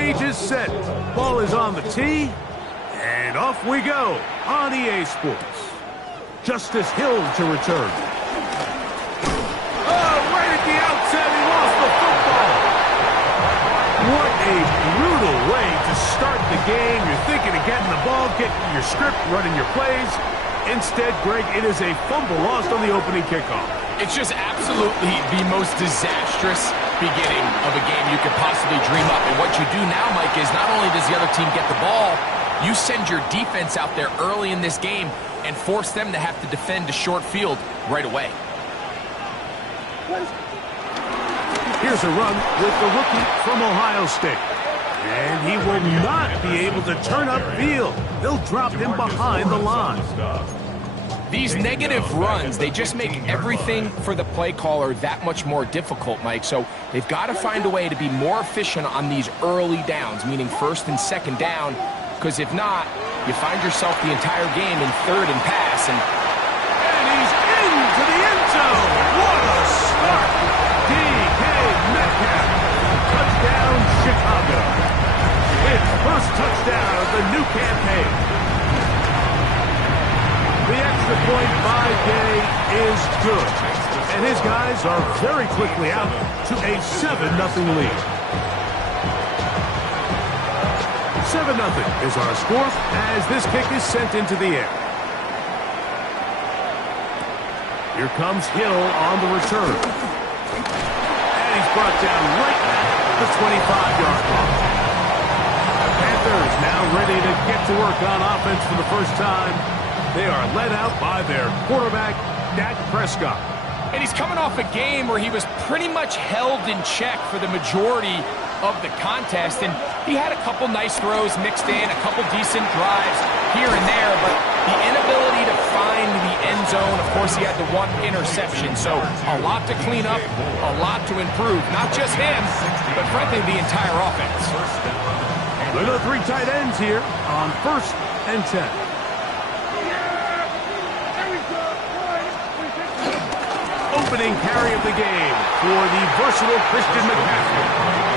Stage is set. Ball is on the tee. And off we go on EA Sports. Justice Hill to return. Oh, right at the outset, he lost the football. What a brutal way to start the game. You're thinking of getting the ball, getting your script, running your plays. Instead, Greg, it is a fumble lost on the opening kickoff. It's just absolutely the most disastrous beginning of a game you could possibly dream up. And what you do now, Mike, is not only does the other team get the ball, you send your defense out there early in this game and force them to have to defend a short field right away. Here's a run with the rookie from Ohio State. And he will not be able to turn upfield. They'll drop him behind the line. These negative runs, they just make everything for the play caller that much more difficult, Mike. So they've got to find a way to be more efficient on these early downs, meaning first and second down, because if not, you find yourself the entire game in third and pass. And he's into the end zone. What a start. DK Metcalf. Touchdown, Chicago. His first touchdown of the new campaign. The extra point by Day is good. And his guys are very quickly out to a 7-0 lead. 7-0 is our score as this kick is sent into the air. Here comes Hill on the return. And he's brought down right at the 25-yard line. The Panthers now ready to get to work on offense for the first time. They are led out by their quarterback, Dak Prescott. And he's coming off a game where he was pretty much held in check for the majority of the contest. And he had a couple nice throws mixed in, a couple decent drives here and there. But the inability to find the end zone, of course, he had the one interception. So a lot to clean up, a lot to improve. Not just him, but frankly, the entire offense. There are 3 tight ends here on 1st and 10. Opening carry of the game for the versatile Christian McCaffrey.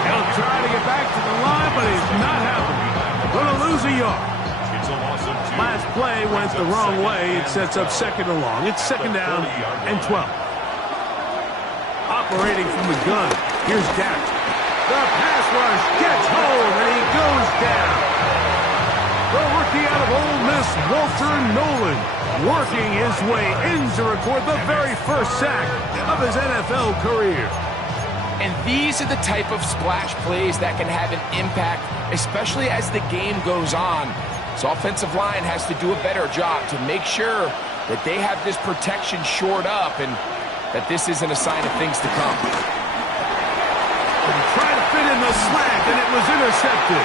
He'll try to get back to the line, but it's not happening. Going to lose a yard. Last play went the wrong way. It sets up second and long. It's second down and 12. Operating from the gun. Here's Dak. The pass rush gets home, and he goes down. The rookie out of Ole Miss, Walter Nolan, working his way in to record the very first sack of his NFL career. And these are the type of splash plays that can have an impact, especially as the game goes on. So offensive line has to do a better job to make sure that they have this protection shored up and that this isn't a sign of things to come. Trying to fit in the slant, and it was intercepted.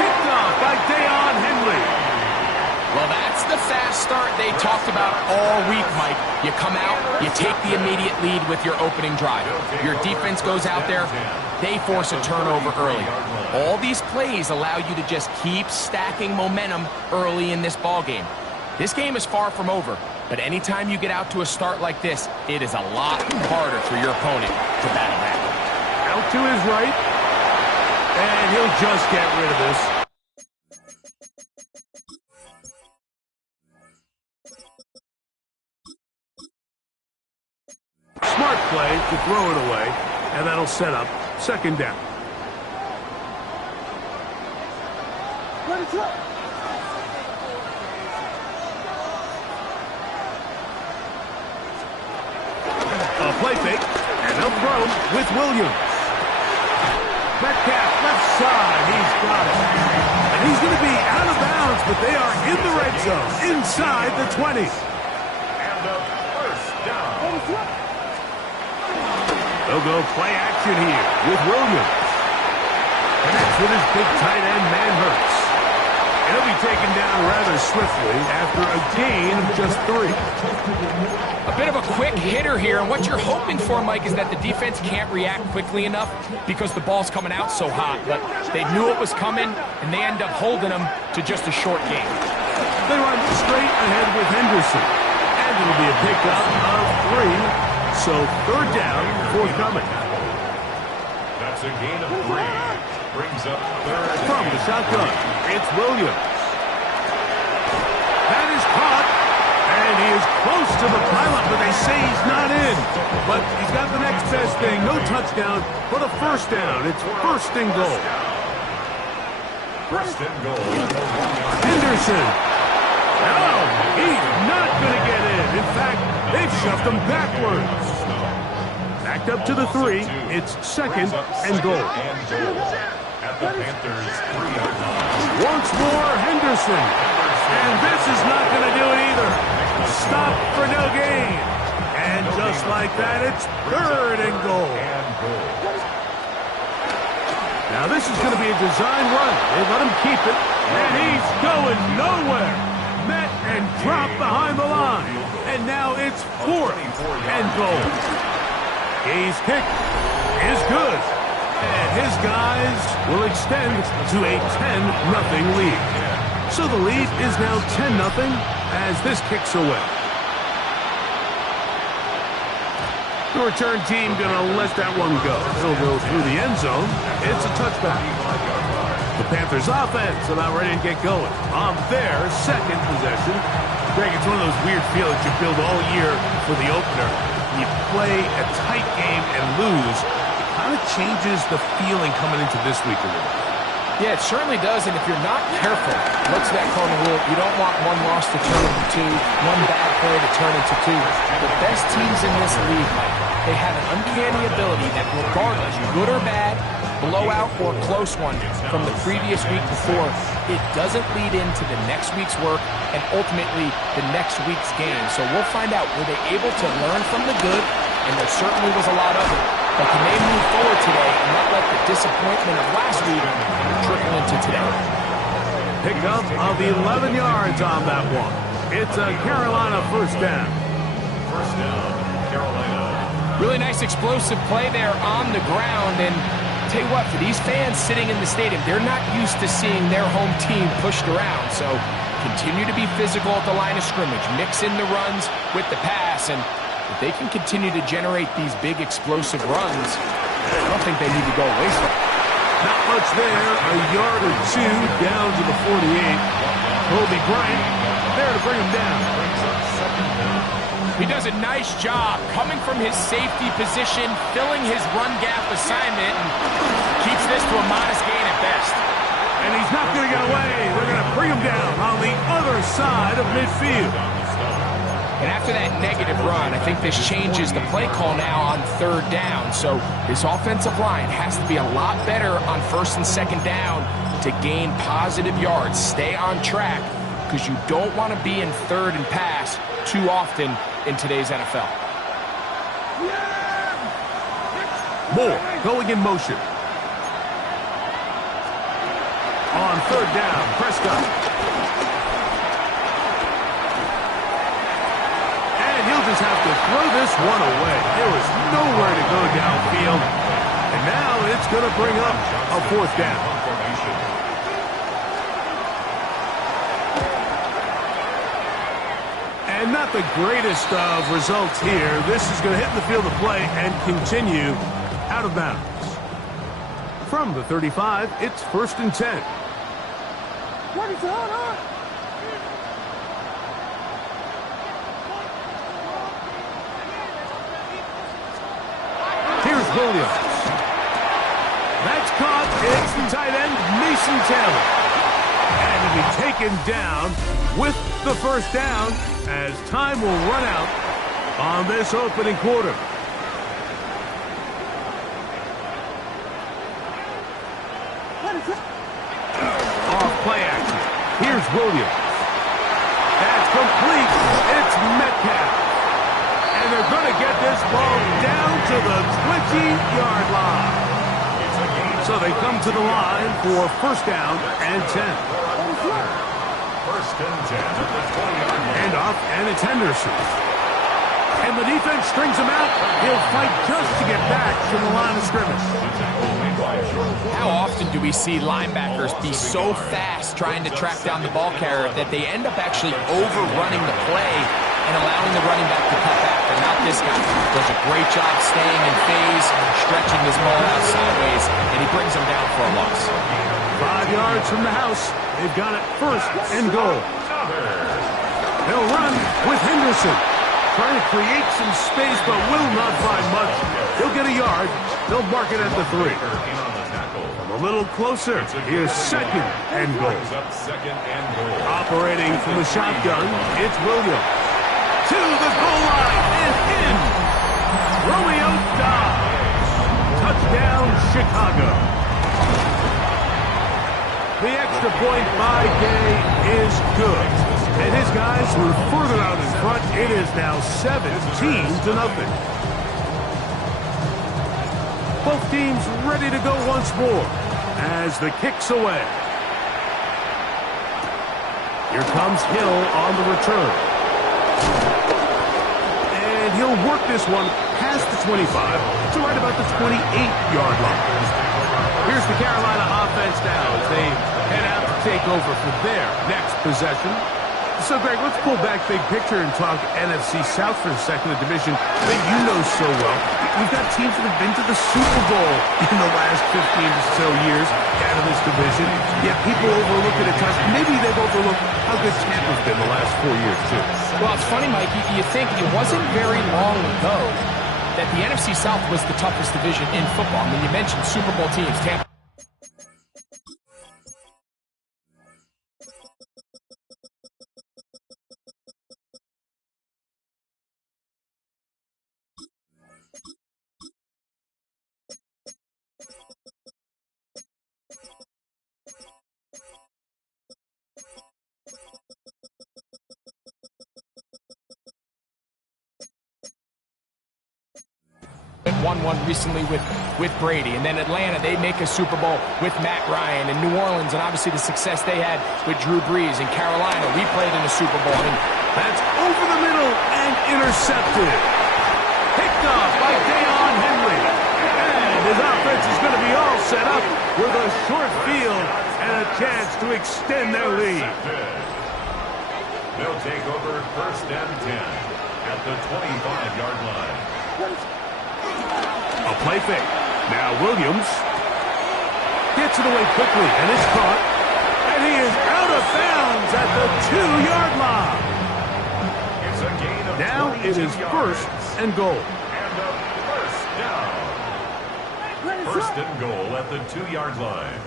Picked off by Deion Henley. Well, that's the fast start they talked about all week, Mike. You come out, you take the immediate lead with your opening drive. Your defense goes out there, they force a turnover early. All these plays allow you to just keep stacking momentum early in this ball game. This game is far from over, but anytime you get out to a start like this, it is a lot harder for your opponent to battle back. Out to his right, and he'll just get rid of this. Smart play to throw it away, and that'll set up second down. A play fake, and they'll throw with Williams. Metcalf left side, he's got it. And he's going to be out of bounds, but they are in the red zone, inside the 20. And the first down. They'll go play action here with Williams. And that's with his big tight end, Hurts. And he'll be taken down rather swiftly after a gain of just 3. A bit of a quick hitter here, and what you're hoping for, Mike, is that the defense can't react quickly enough because the ball's coming out so hot. But they knew it was coming, and they end up holding them to just a short game. They run straight ahead with Henderson. And it'll be a pickup of 3. So third down forthcoming. That's a gain of 3. brings up third. From the shotgun, it's Williams. That is caught, and he is close to the pylon, but they say he's not in. But he's got the next best thing, no touchdown, but a first down. It's first and goal. First and goal. Henderson. No, he's not going to get in. In fact, they've shoved him backwards. Backed up to the 3. It's second and goal. At the Panthers' 3-yard line. Once more, Henderson. And this is not going to do it either. Stop for no gain. And just like that, it's third and goal. Now this is going to be a design run. They let him keep it, and he's going nowhere. Met and dropped behind the line. And now it's fourth and goal. His kick is good. And his guys will extend to a 10-0 lead. So the lead is now 10-0 as this kicks away. The return team going to let that one go. It'll go through the end zone. It's a touchback. The Panthers offense about ready to get going on their second possession. Greg, it's one of those weird feelings you build all year for the opener. You play a tight game and lose. It kind of changes the feeling coming into this week a little bit. Yeah, it certainly does, and if you're not careful, what's that cardinal rule? You don't want one loss to turn into two, one bad play to turn into two. The best teams in this league, Mike, they have an uncanny ability that regardless, good or bad, blowout or close one from the previous week before, it doesn't lead into the next week's work and ultimately the next week's game. So we'll find out, were they able to learn from the good? And there certainly was a lot of it. But can they move forward today and not let the disappointment of last week trickle into today? Pick up of 11 yards on that one. It's a Carolina first down. First down, Carolina. Really nice explosive play there on the ground. And tell you what, for these fans sitting in the stadium, they're not used to seeing their home team pushed around. So continue to be physical at the line of scrimmage. Mix in the runs with the pass. And if they can continue to generate these big explosive runs, I don't think they need to go away from it. Not much there. A yard or two down to the 48. Kobe Bryant there to bring him down. He does a nice job coming from his safety position, filling his run gap assignment, and keeps this to a modest gain at best. And he's not going to get away. They're going to bring him down on the other side of midfield. And after that negative run, I think this changes the play call now on third down. So this offensive line has to be a lot better on first and second down to gain positive yards. Stay on track because you don't want to be in third and pass too often in today's NFL. Moore going in motion. On third down, Prescott. He'll just have to throw this one away. There was nowhere to go downfield. And now it's going to bring up a fourth down. And not the greatest of results here. This is going to hit the field of play and continue out of bounds. From the 35, it's first and 10. What is going on? Here's Williams. That's caught. It's the tight end, Mason Taylor. And he'll be taken down with the first down as time will run out on this opening quarter. Off play action. Here's Williams. That's complete. It's Metcalf. And they're going to get this ball down to the 20-yard line. So they come to the line for first down and 10. First and 10 at the 20-yard line. And off, and it's Henderson. And the defense strings him out. He'll fight just to get back to the line of scrimmage. How often do we see linebackers be so fast trying to track down the ball carrier that they end up actually overrunning the play and allowing the running back to cut back. But not this guy. Does a great job staying in phase, stretching this ball out sideways, and he brings him down for a loss. 5 yards from the house. They've got it first and goal. They'll run with Henderson. Trying to create some space, but will not find much. He'll get a yard. They'll mark it at the 3. From a little closer, here's second and goal. Operating from the shotgun, it's Williams. To the goal line and in. Romeo dives. Touchdown, Chicago. The extra point by Gay is good. And his guys were further out in front. It is now 17-0. Both teams ready to go once more as the kick's away. Here comes Hill on the return. And he'll work this one past the 25 to right about the 28-yard line. Here's the Carolina offense now as they head out to take over for their next possession. So, Greg, let's pull back big picture and talk NFC South for a second, the division that you know so well. We've got teams that have been to the Super Bowl in the last 15 or so years out of this division, yet people overlook it at times. Maybe they've overlooked how good Tampa's been the last 4 years, too. Well, it's funny, Mike, you think it wasn't very long ago that the NFC South was the toughest division in football. I mean, you mentioned Super Bowl teams, Tampa. Won one recently with Brady, and then Atlanta, they make a Super Bowl with Matt Ryan, and New Orleans, and obviously the success they had with Drew Brees. In Carolina, we played in a Super Bowl. I mean, that's over the middle and intercepted. Picked off by Deion Henry. And his offense is going to be all set up with a short field and a chance to extend their lead. They'll take over first and 10 at the 25-yard line. A play fake. Now Williams gets it away quickly, and it's caught. And he is out of bounds at the 2-yard line. It's a gain of now it is first and goal. And a first down. First and goal at the 2-yard line.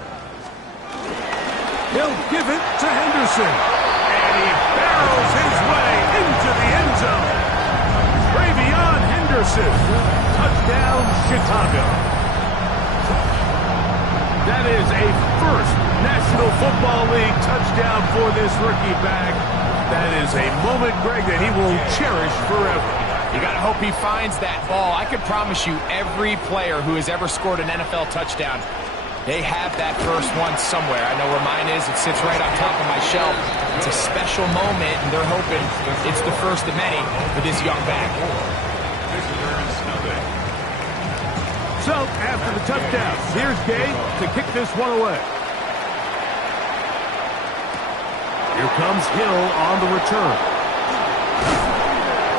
He'll give it to Henderson. And he barrels his way into the end zone. Travion Henderson. Touchdown, Chicago. That is a first National Football League touchdown for this rookie back. That is a moment, Greg, that he will cherish forever. You got to hope he finds that ball. I can promise you every player who has ever scored an NFL touchdown, they have that first one somewhere. I know where mine is. It sits right on top of my shelf. It's a special moment, and they're hoping it's the first of many for this young back. So, after the touchdown, here's Gay to kick this one away. Here comes Hill on the return.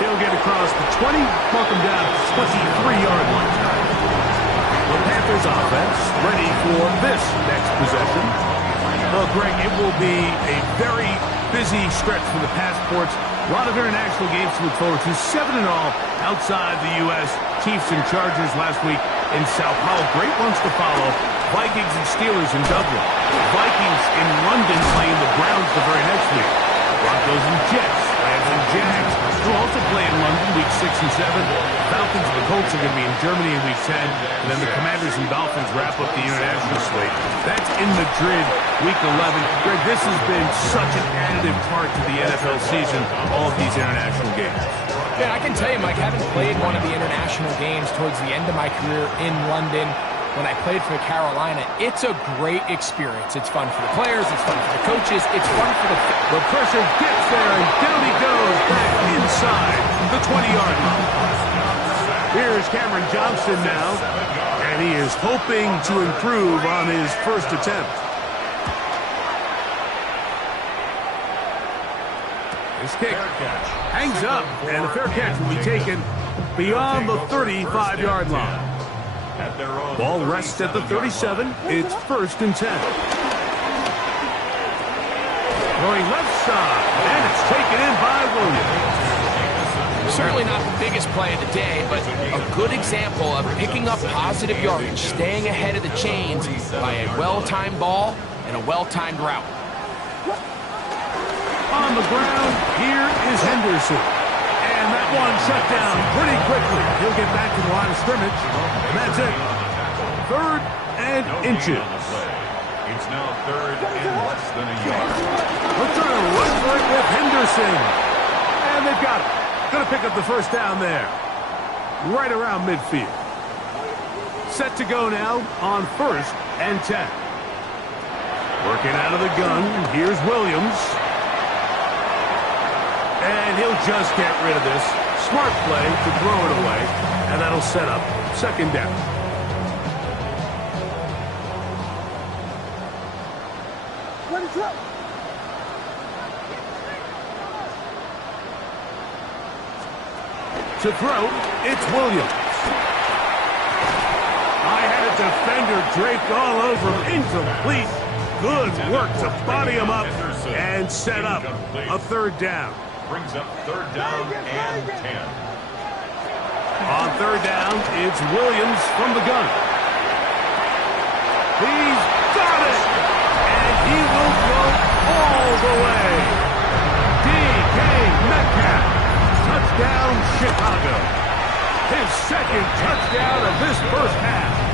He'll get across the 20, mark him down to 23-yard line. The Panthers offense ready for this next possession. Well, Greg, it will be a very busy stretch for the Passports. A lot of international games to look forward to. 7 in all outside the U.S. Chiefs and Chargers last week in Sao Paulo. Great ones to follow. Vikings and Steelers in Dublin. Vikings in London playing the Browns the very next week. Broncos and Jets. Rams and Jags, who also play in London week 6 and 7. Falcons and the Colts are going to be in Germany in week 10. And then the Commanders and Dolphins wrap up the international slate. That's in Madrid week 11. Greg, this has been such an additive part to the NFL season, all of these international games. Yeah, I can tell you, Mike, having played one of the international games towards the end of my career in London, when I played for Carolina, it's a great experience. It's fun for the players, it's fun for the coaches, it's fun for the... The pressure gets there, and down he goes back inside the 20-yard line. Here's Cameron Johnston now, and he is hoping to improve on his first attempt. This kick Fair catch. hangs up, and a fair catch will be taken beyond the 35-yard line. At their own Ball rests at the 37. It's 1st and 10. Going left side, and it's taken in by Williams. Certainly not the biggest play of the day, but a good example of picking up positive yardage, staying ahead of the chains by a well-timed ball and a well-timed route. On the ground, here is Henderson. And that one shut down pretty quickly. He'll get back to the line of scrimmage. And that's it. 3rd and inches. It's now 3rd and less than a yard. They're trying to run for it with Henderson. And they've got it. Going to pick up the 1st down there. Right around midfield. Set to go now on 1st and 10. Working out of the gun. Here's Williams. And he'll just get rid of this. Smart play to throw it away. And that'll set up 2nd down. Ready, drop. To throw, it's Williams. I had a defender draped all over him. Incomplete. Good work to body him up and set up a 3rd down. Brings up 3rd down and 10. On 3rd down, it's Williams from the gun. He's got it! And he will go all the way. D.K. Metcalf. Touchdown, Chicago. His 2nd touchdown of this 1st half.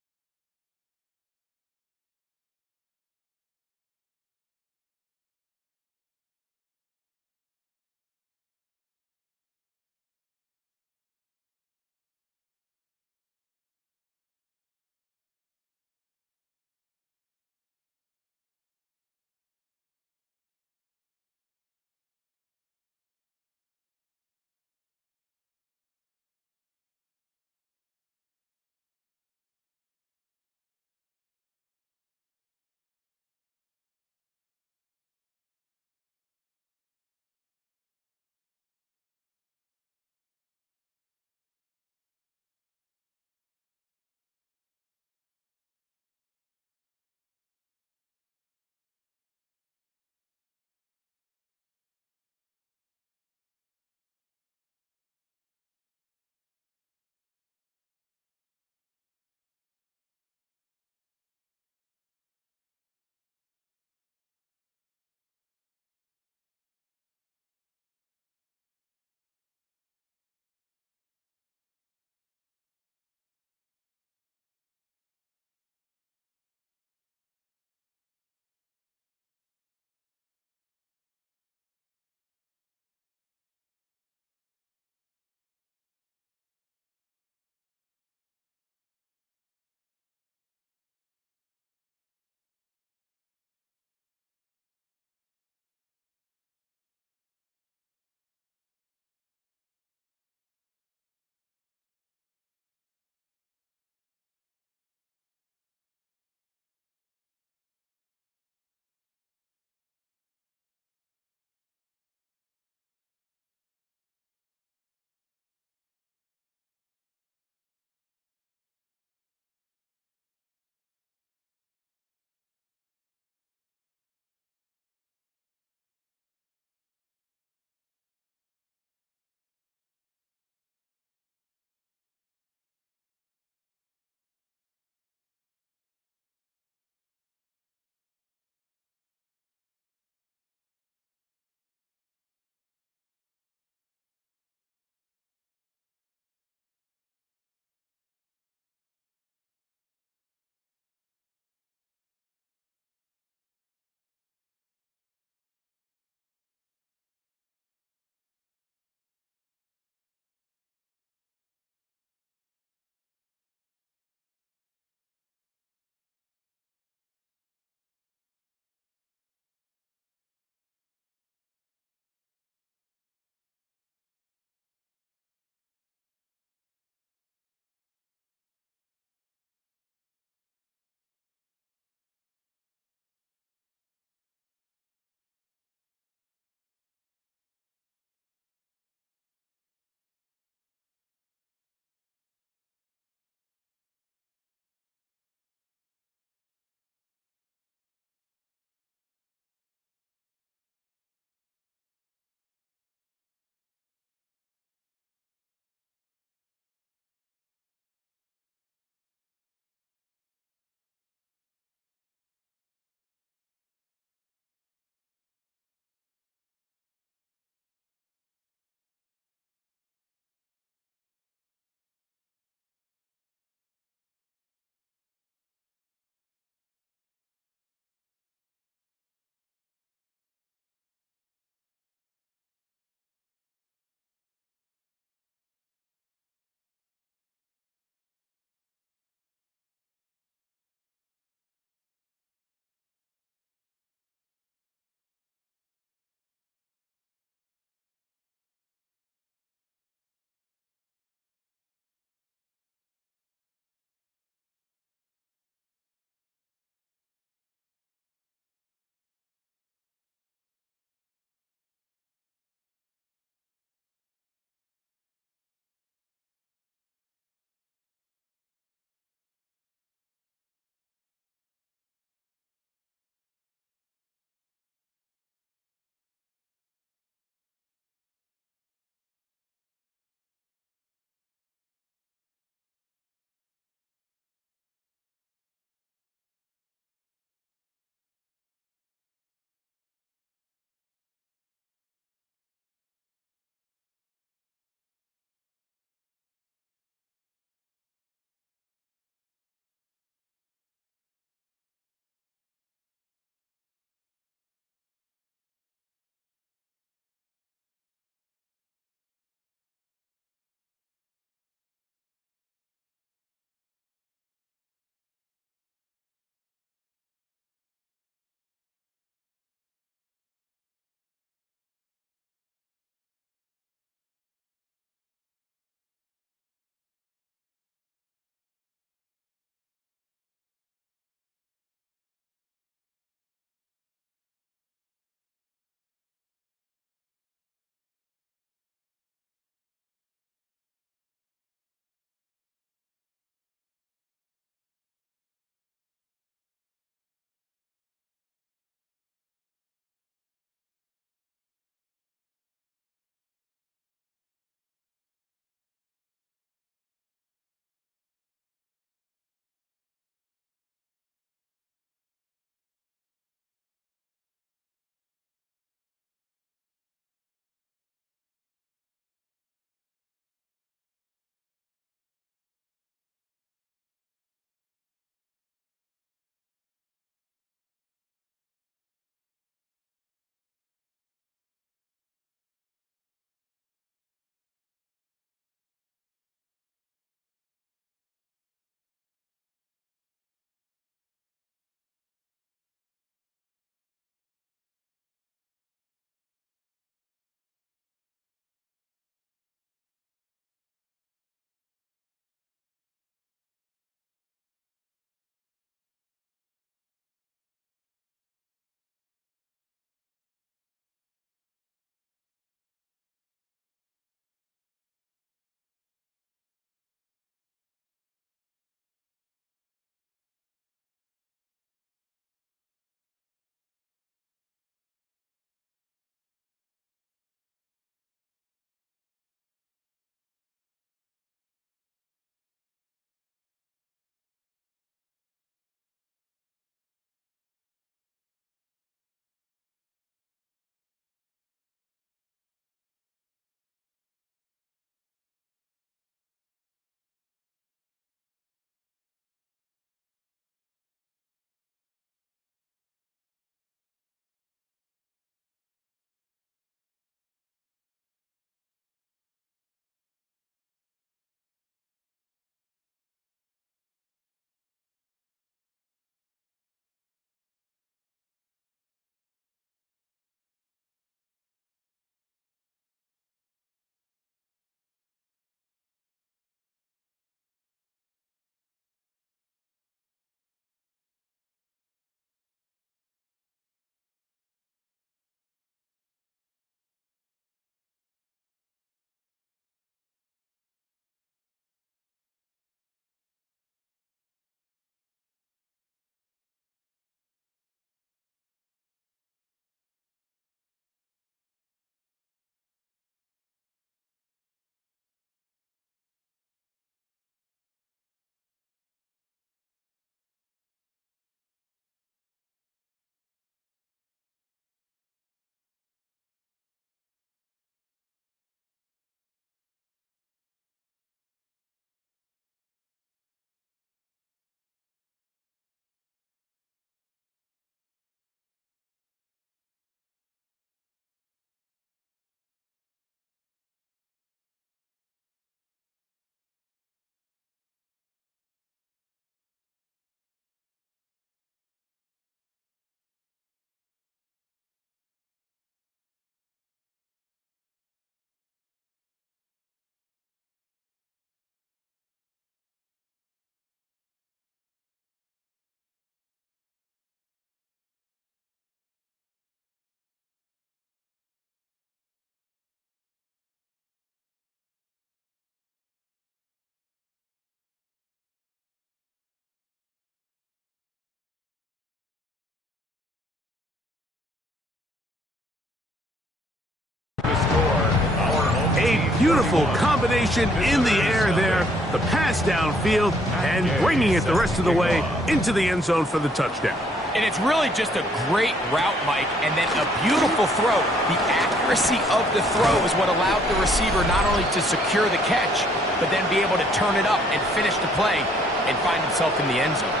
beautiful combination in the air there. The pass downfield and bringing it the rest of the way into the end zone for the touchdown. And it's really just a great route, Mike, and then a beautiful throw. The accuracy of the throw is what allowed the receiver not only to secure the catch, but then be able to turn it up and finish the play and find himself in the end zone.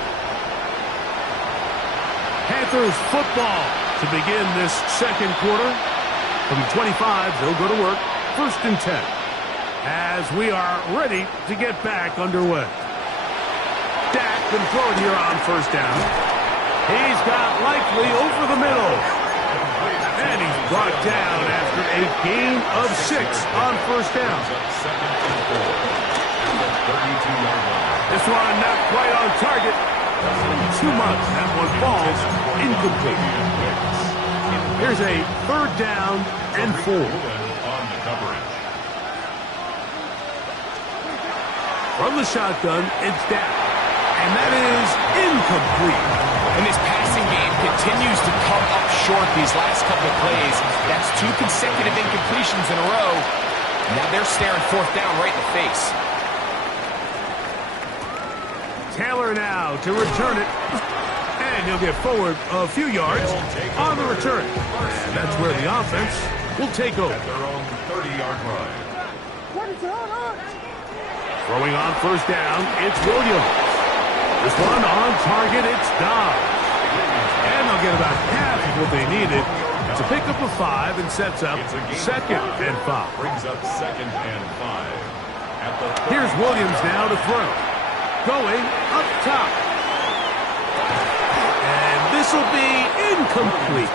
Panthers football to begin this second quarter. From the 25, they'll go to work. 1st and 10. As we are ready to get back underway. Dak can throw it here on 1st down. He's got Likely over the middle. And he's brought down after a gain of 6 on 1st down. This one not quite on target. Too much. That one falls incomplete. Here's a 3rd down and 4. From the shotgun, it's Dak. And that is incomplete. And this passing game continues to come up short these last couple of plays. That's 2 consecutive incompletions in a row. Now they're staring 4th down right in the face. Taylor now to return it. And he'll get forward a few yards on the return. And that's where the offense will take over. At their own 30-yard line. Throwing on 1st down, it's Williams. This one on target, it's Dobbs. And they'll get about half of what they needed to pick up a 5 and sets up 2nd and 5. Brings up 2nd and 5. Here's Williams now to throw. Going up top. And this will be incomplete.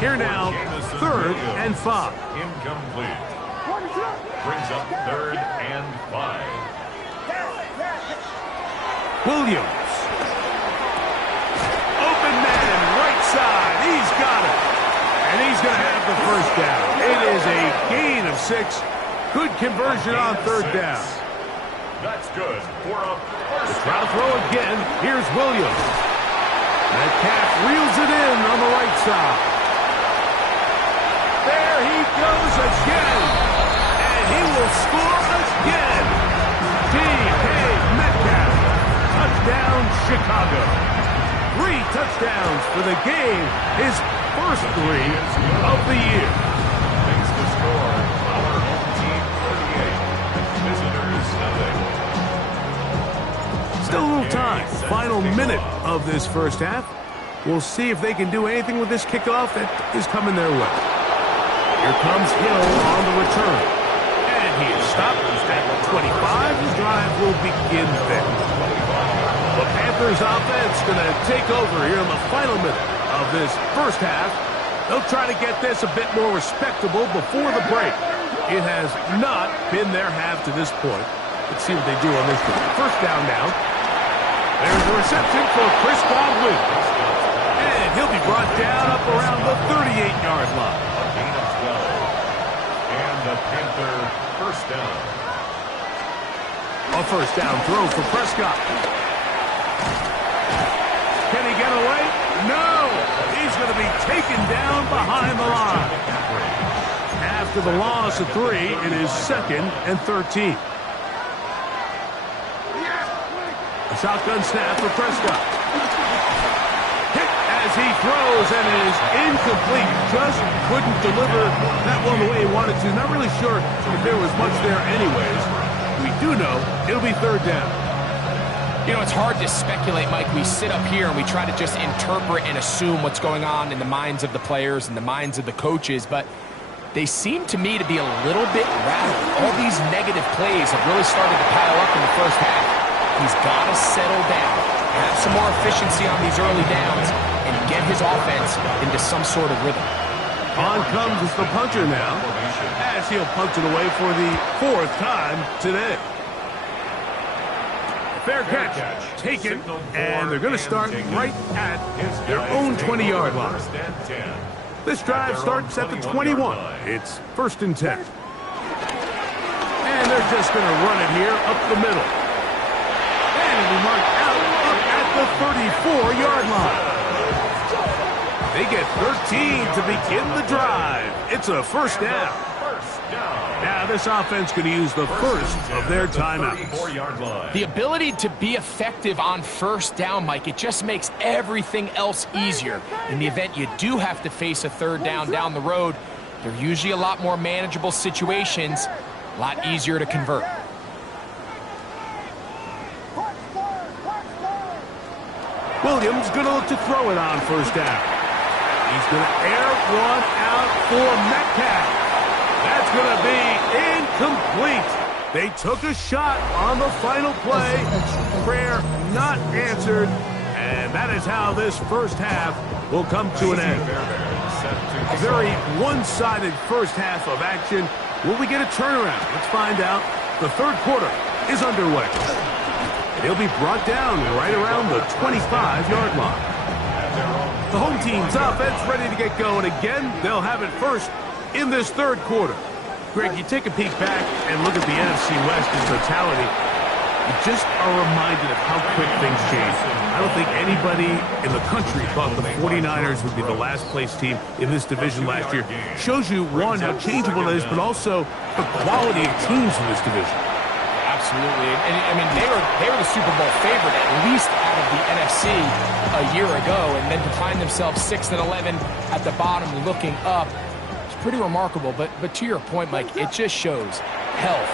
Here now, 3rd and 5. Incomplete. Brings up 3rd and 5. Williams. Open man, right side. He's got it. And he's going to have the 1st down. It is a gain of 6. Good conversion on 3rd down. That's good for a first Try to throw again. Here's Williams. Metcalf reels it in on the right side. There he goes again. And he will score again. D.K. Metcalf. Touchdown, Chicago. 3 touchdowns for the game. His first 3 of the year. Makes the score. Our home team 38. Visitors nothing. Still a little time. Final minute of this first half. We'll see if they can do anything with this kickoff that is coming their way. Here comes Hill on the return. And he is stopped at 25. The drive will begin there. The Panthers offense going to take over here in the final minute of this first half. They'll try to get this a bit more respectable before the break. It has not been their half to this point. Let's see what they do on this one. 1st down now. There's a reception for Chris Godwin. And he'll be brought down up around the 38-yard line. A gain of 12. And the Panther 1st down. A 1st down throw for Prescott. Can he get away? No! He's going to be taken down behind the line. After the loss of 3, it is 2nd and 13. A shotgun snap for Prescott. Hit as he throws, and it is incomplete. Just couldn't deliver that one the way he wanted to. Not really sure if there was much there anyways. We do know it'll be 3rd down. You know, it's hard to speculate, Mike. We sit up here and we try to just interpret and assume what's going on in the minds of the players and the minds of the coaches, but they seem to me to be a little bit rattled. All these negative plays have really started to pile up in the first half. He's got to settle down, have some more efficiency on these early downs, and get his offense into some sort of rhythm. On comes the punter now, as he'll punt it away for the 4th time today. Fair catch taken, and they're going to start right at their own 20-yard line. This drive starts at the 21. It's 1st and 10. And they're just going to run it here up the middle. And it'll be marked out up at the 34-yard line. They get 13 to begin the drive. It's a 1st down. Now this offense going to use the first of their timeouts. 34-yard line. The ability to be effective on first down, Mike, it just makes everything else easier. In the event you do have to face a third down down the road, they're usually a lot more manageable situations, a lot easier to convert. Williams going to look to throw it on first down. He's going to air one out for Metcalf. That's going to be incomplete. They took a shot on the final play. Prayer not answered. And that is how this first half will come to an end. A very one-sided first half of action. Will we get a turnaround? Let's find out. The third quarter is underway. And he'll be brought down right around the 25-yard line. The home team's offense ready to get going again. They'll have it first in this third quarter. Greg, you take a peek back and look at the NFC West in totality. You just are reminded of how quick things change. I don't think anybody in the country thought the 49ers would be the last place team in this division last year. Shows you, one, how changeable it is, but also the quality of teams in this division. Absolutely. And I mean, they were the Super Bowl favorite, at least out of the NFC a year ago, and then to find themselves 6-11 at the bottom looking up, it's pretty remarkable. But to your point, Mike, it just shows health,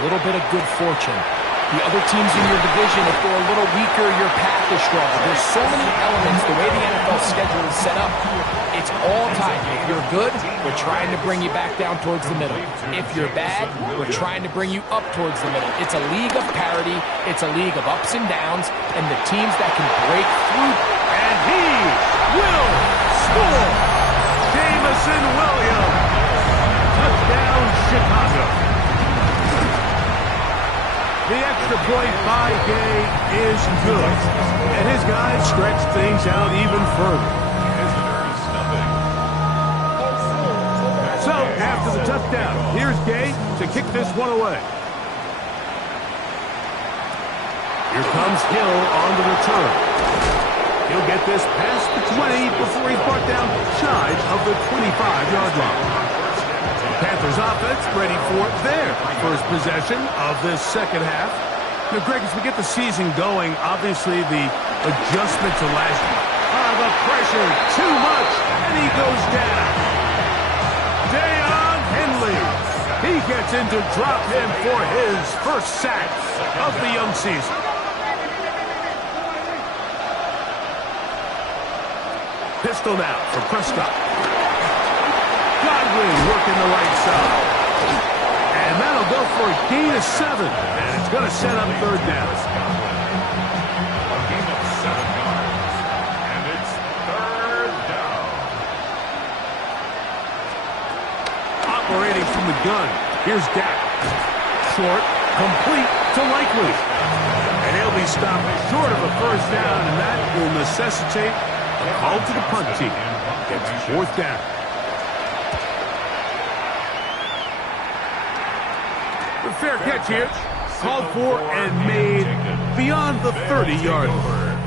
a little bit of good fortune. The other teams in your division, if they're a little weaker, your path is stronger. There's so many elements, the way the NFL schedule is set up, it's all tied. If you're good, we're trying to bring you back down towards the middle. If you're bad, we're trying to bring you up towards the middle. It's a league of parity. It's a league of ups and downs, and the teams that can break through. And he will score! Jamison Williams. Touchdown, Chicago. The extra point by Gay is good. And his guys stretch things out even further. So, after the touchdown, here's Gay to kick this one away. Here comes Hill on the return. He'll get this past the 20 before he's brought down shy of the 25-yard line. Panthers offense ready for their first possession of this second half. Now, Greg, as we get the season going, obviously the adjustment to last year. The pressure, too much, and he goes down. Deion Henley. He gets in to drop him for his first sack of the young season. Pistol now for Prescott. Godwin working the right side. And that'll go for a gain of 7. And it's going to set up third down. A gain of 7 yards. And it's third down. Operating from the gun. Here's Dak. Short, complete to Likely. And he'll be stopped short of a first down, and that will necessitate a call to the punt team. It's fourth down. The fair catch here, called for and made beyond the 30-yard line.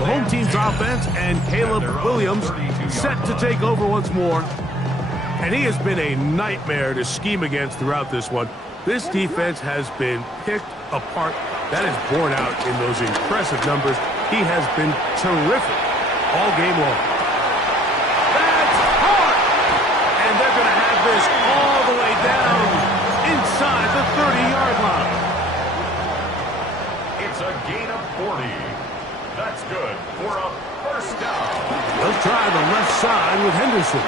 The home team's offense and Caleb Williams set to take over once more. And he has been a nightmare to scheme against throughout this one. This defense has been picked apart. That is borne out in those impressive numbers. He has been terrific all game long. That's hard! And they're going to have this all the way down inside the 30-yard line. It's a gain of 40. That's good for a first down. They'll try the left side with Henderson.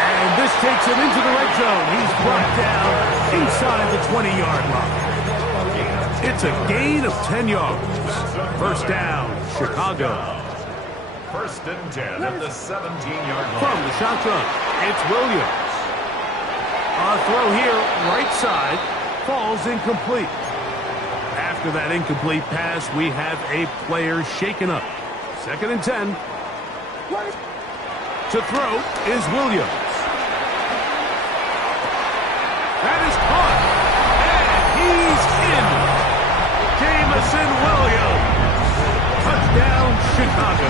And this takes him into the red zone. He's brought down inside the 20-yard line. It's a gain of 10 yards. First down, Chicago. First and 10 at the 17-yard line. From the shotgun, it's Williams. A throw here, right side, falls incomplete. After that incomplete pass, we have a player shaken up. Second and 10. To throw is Williams. That is caught. And he's in. Jamison Williams. Touchdown, Chicago.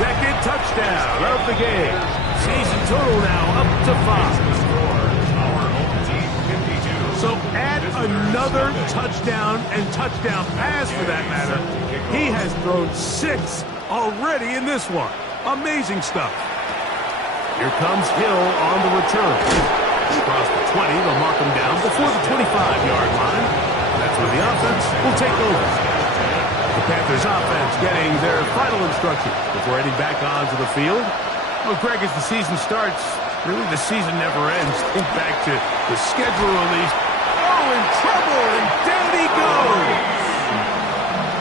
Second touchdown of the game. Season total now up to 5. So add another touchdown and touchdown pass for that matter. He has thrown 6 already in this one. Amazing stuff. Here comes Hill on the return. Across the 20, they'll mark him down before the 25-yard line. That's where the offense will take over. The Panthers offense getting their final instructions before heading back onto the field. Well, Greg, as the season starts, really the season never ends. Think back to the schedule release. Oh, in trouble, and down he goes.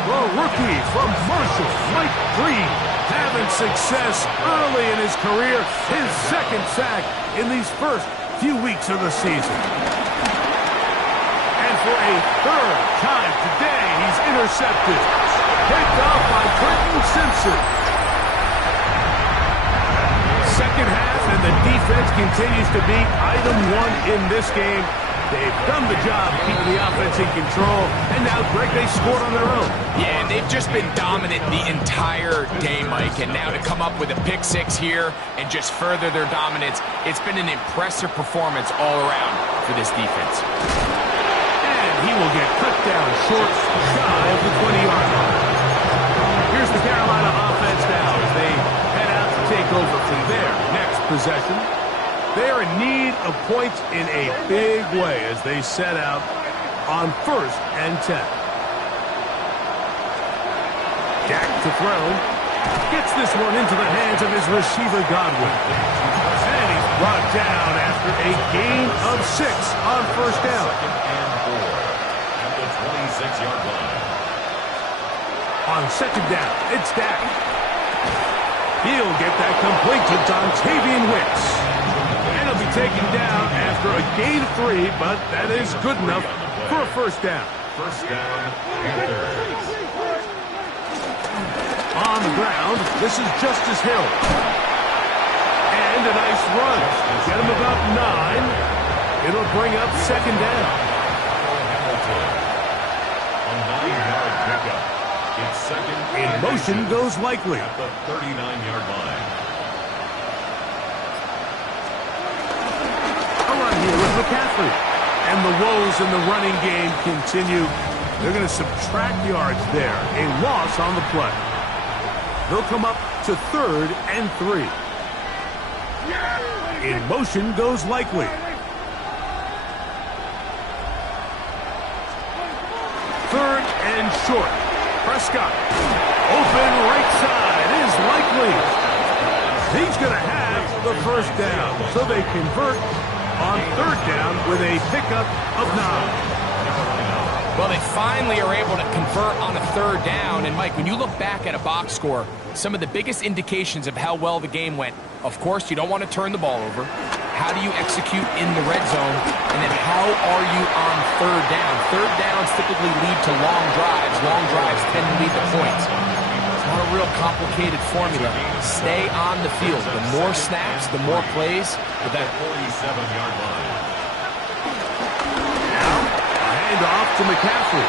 Well, rookie from Marshall, Mike Green, having success early in his career. His second sack in these first few weeks of the season. And for a third time today, he's intercepted. Picked off by Trenton Simpson. Second half, and the defense continues to be item 1 in this game. They've done the job keeping the offense in control, and now, Greg, they scored on their own. Yeah, and they've just been dominant the entire day, Mike, and now to come up with a pick 6 here and just further their dominance, it's been an impressive performance all around for this defense. And he will get cut down short, shy of the 20-yard line. Here's the Carolina offense now as they head out to take over from their next possession. They are in need of points in a big way as they set out on 1st and 10. Jack to throw. Gets this one into the hands of his receiver, Godwin. And he's brought down after a gain of 6 on 1st down. Second and 4 at the 26-yard line. On 2nd down, it's Dak. He'll get that complete to Dontavian Wicks. And he'll be taken down after a gain of 3, but that is good enough for a 1st down. 1st down, Panthers. On the ground, this is Justice Hill. And a nice run. Get him about 9. It'll bring up 2nd down. A 9-yard pickup. It's 2nd In motion goes Likely. at the 39-yard line. A run here with McCaffrey. And the woes in the running game continue. They're going to subtract yards there. A loss on the play. They'll come up to 3rd and 3. In motion goes Likely. 3rd and short. Prescott. Open right side is Likely. He's going to have the 1st down. So they convert on 3rd down with a pickup of 9. Well, they finally are able to convert on a 3rd down. And, Mike, when you look back at a box score, some of the biggest indications of how well the game went, of course, you don't want to turn the ball over. How do you execute in the red zone? And then how are you on 3rd down? 3rd downs typically lead to long drives. Long drives tend to lead to points. It's not a real complicated formula. Stay on the field. The more snaps, the more plays. But that 47-yard line. Off to McCaffrey.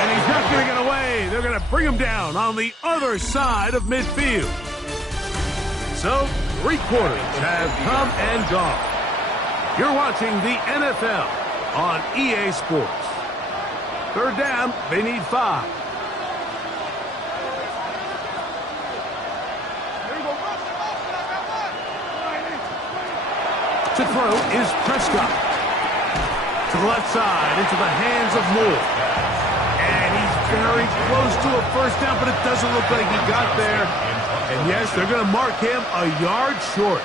And he's not going to get away. They're going to bring him down on the other side of midfield. So, 3 quarters have come and gone. You're watching the NFL on EA Sports. 3rd down, they need 5. To throw is Prescott. To the left side, into the hands of Moore. And he's very close to a 1st down, but it doesn't look like he got there. And yes, they're going to mark him a yard short.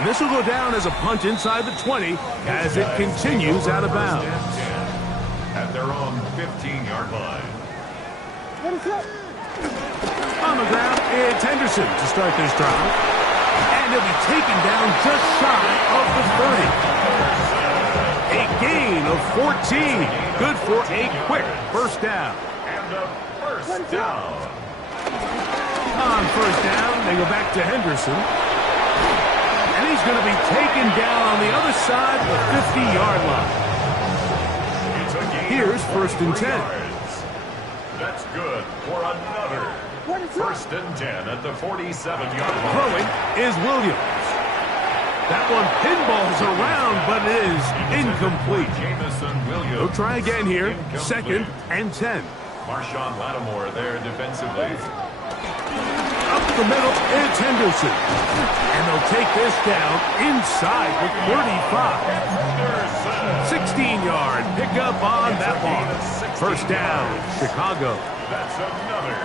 And this will go down as a punt inside the 20 as it continues out of bounds. At their own 15-yard line. On the ground, it's Henderson to start this drive. And he'll be taken down just shy of the 30. A gain of 14. Good for a quick 1st down. And a 1st down. On 1st down, they go back to Henderson. And he's going to be taken down on the other side of the 50-yard line. Here's 1st and 10. Yards. That's good for another 1st and 10 at the 47-yard line. Throwing is Williams. That one pinballs around, but it is incomplete. They'll try again here. Second and 10. Marshawn Lattimore there defensively. Up the middle, it's Henderson. And they'll take this down inside the 35. 16-yard pickup on that one. First down, Chicago. That's another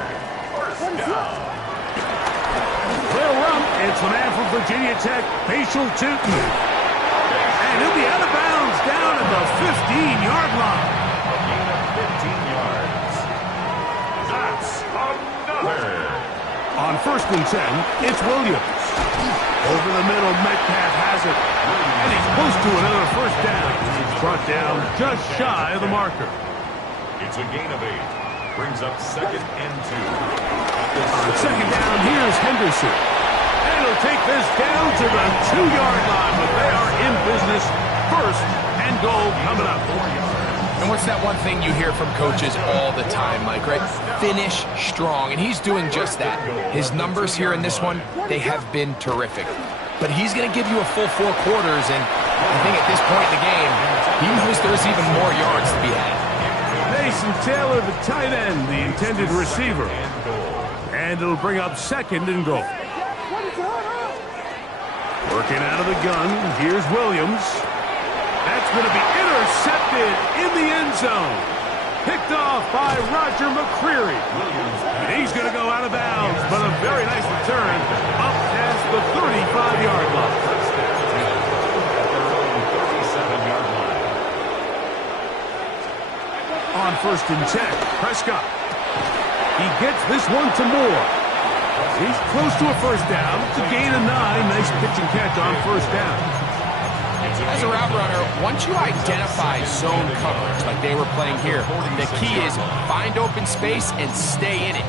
first down. They'll run. It's the man from Virginia Tech, Facial Tootin. And he'll be out of bounds down at the 15-yard line. Gain of 15 yards. That's another. On first and 10, it's Williams. Over the middle, Metcalf has it. And he's close to another first down. He's brought down just shy of the marker. It's a gain of 8. Brings up second and 2. On second down, here's Henderson. And he'll take this down to the 2-yard line, but they are in business. First and goal coming up. And what's that one thing you hear from coaches all the time, Mike, right? Finish strong, and he's doing just that. His numbers here in this one, they have been terrific. But he's going to give you a full 4 quarters, and I think at this point in the game, he knows there's even more yards to be had. Mason Taylor, the tight end, the intended receiver. And it'll bring up second and goal. Working out of the gun, here's Williams. That's going to be intercepted in the end zone. Picked off by Roger McCreary. And he's going to go out of bounds, but a very nice return up past the 35-yard line. On first and 10, Prescott. He gets this one to Moore. He's close to a first down. It's a gain of 9. Nice pitch and catch on first down. As a route runner, once you identify zone coverage like they were playing here, the key is find open space and stay in it.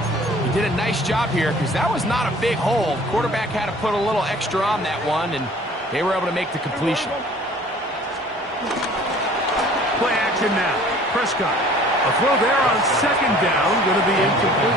He did a nice job here because that was not a big hole. The quarterback had to put a little extra on that one, and they were able to make the completion. Play action now. Prescott. A throw there on second down, going to be incomplete.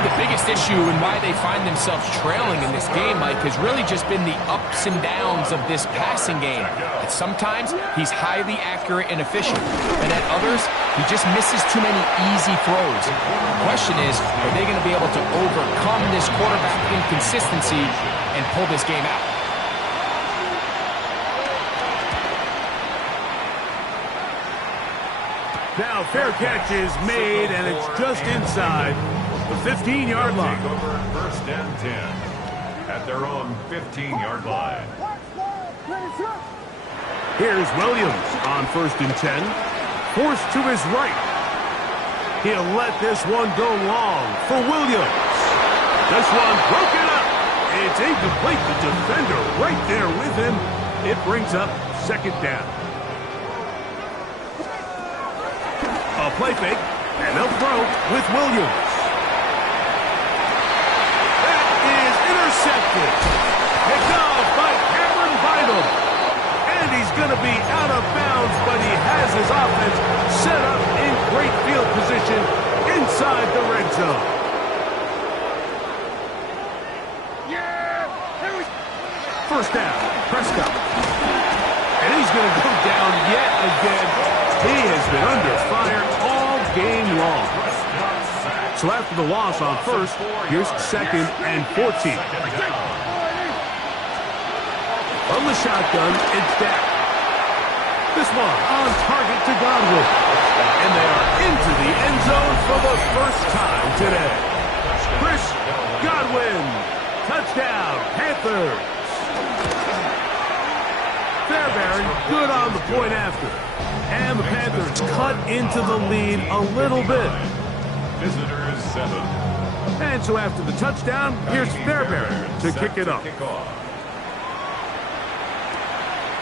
The biggest issue and why they find themselves trailing in this game, Mike, has really just been the ups and downs of this passing game. At sometimes, he's highly accurate and efficient, and at others, he just misses too many easy throws. The question is, are they going to be able to overcome this quarterback inconsistency and pull this game out? Now, fair catch is made, and it's just inside the 15-yard line. Take over first and 10 at their own 15-yard line. Here's Williams on first and 10. Forced to his right. He'll let this one go long for Williams. This one broken up. It's incomplete. The defender right there with him. It brings up second down. A play fake, and they'll throw with Williams. That is intercepted. Picked off by Cameron Vidal. And he's going to be out of bounds, but he has his offense set up in great field position inside the red zone. First down, Prescott. And he's going to go down yet again. He has been under fire all game long. So after the loss on first, here's second and 14. From the shotgun, it's Dak. This one on target to Godwin. And they are into the end zone for the first time today. Chris Godwin. Touchdown, Panthers. Fairbairn good on the point after. And the Panthers cut into the lead a little bit. Visitors 7. And so after the touchdown, here's Fairbairn to kick it off.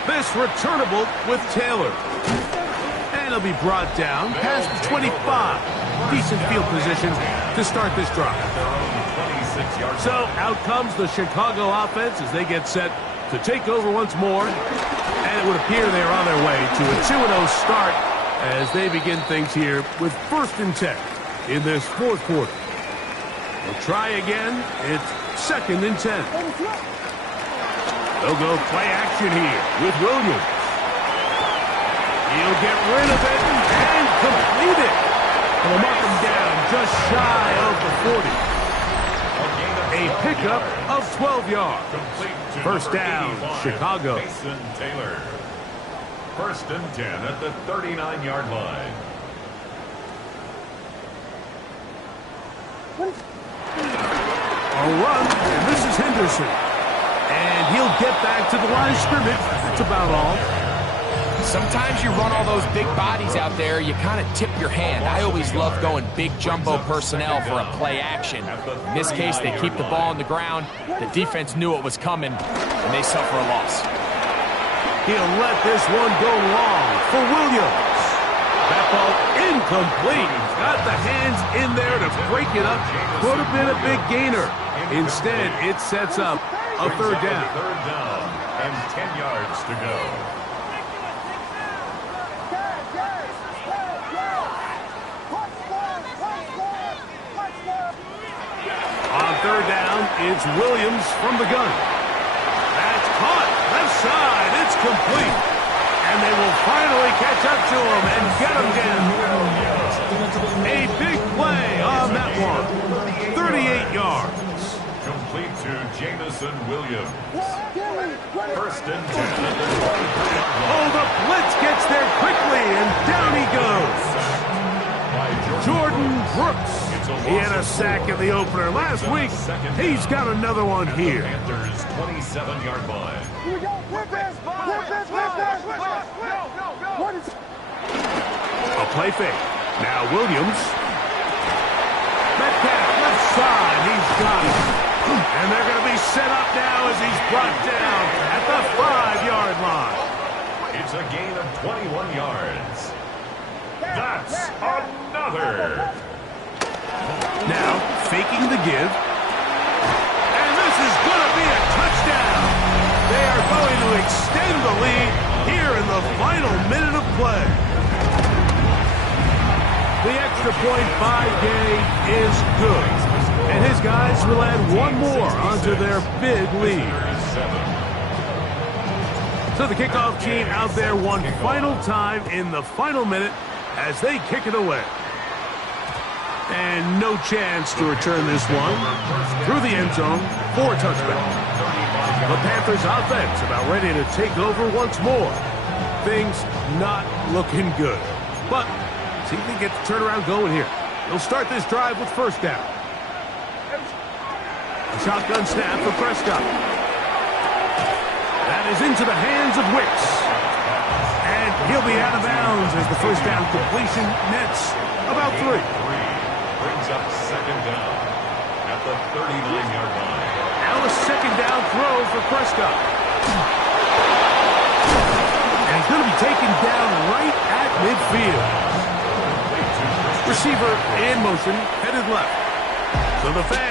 This returnable with Taylor. And he'll be brought down past the 25. Decent field position to start this drive. So out comes the Chicago offense as they get set to take over once more. And it would appear they're on their way to a 2-0 start as they begin things here with first and 10 in this fourth quarter. They'll try again. It's second and 10. They'll go play action here with Williams. He'll get rid of it and complete it. They'll mark him down just shy of the 40. A pickup of 12 yards. First down, Chicago. Mason Taylor. First and 10 at the 39-yard line. A run, and this is Henderson. And he'll get back to the line of scrimmage. That's about all. Sometimes you run all those big bodies out there, you kind of tip your hand. I always love going big jumbo personnel for a play action. In this case, they keep the ball on the ground. The defense knew it was coming, and they suffer a loss. He'll let this one go long for Williams. That ball incomplete. Got the hands in there to break it up. Could have been a big gainer. Instead, it sets up a third down. Third down and 10 yards to go. On third down, it's Williams from the gun. That's caught. Left side. It's complete. And they will finally catch up to him and get him down. A big play on that one. 38 yards. Complete to Jamison Williams. First and 10. Oh, the blitz gets there quickly, and down he goes. Jordan Brooks. He had a sack in the opener last week. He's got another one here. Panthers 27-yard line. A play fake. Now Williams. Metcalf left side. He's got it. And they're going to be set up now as he's brought down at the 5-yard line. It's a gain of 21 yards. That's another. Now, faking the give. And this is going to be a touchdown. They are going to extend the lead here in the final minute of play. The extra point by Gay is good. And his guys will add one more onto their big lead. So the kickoff team out there one final time in the final minute as they kick it away. And no chance to return this one through the end zone for a touchback. The Panthers offense about ready to take over once more. Things not looking good. But see if they get the turnaround going here. They'll start this drive with first down. A shotgun snap for Prescott. That is into the hands of Wicks. And he'll be out of bounds as the first down completion nets about 3. Brings up second down at the 39-yard line. Now a second down throw for Prescott. And he's going to be taken down right at midfield. Receiver in motion, headed left. So the fans